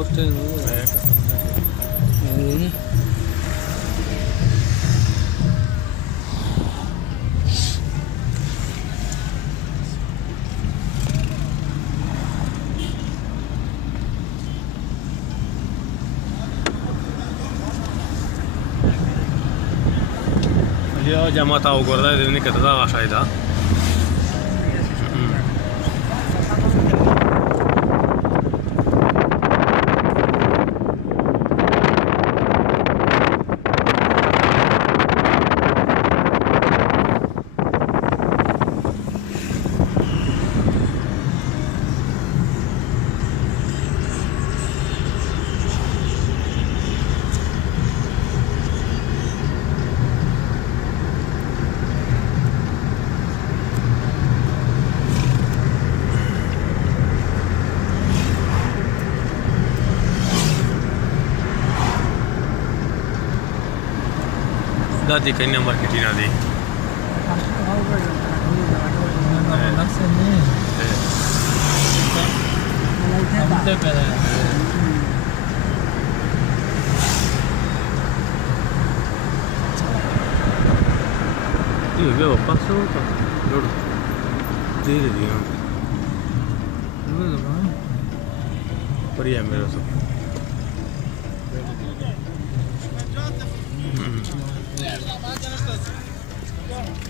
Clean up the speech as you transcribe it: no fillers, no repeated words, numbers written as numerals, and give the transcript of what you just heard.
गोष्ट आहे जमा ताव करता है कितना आशा था दादी कहीं नंबर किटी ना दी ये passo loro dire di per io me lo so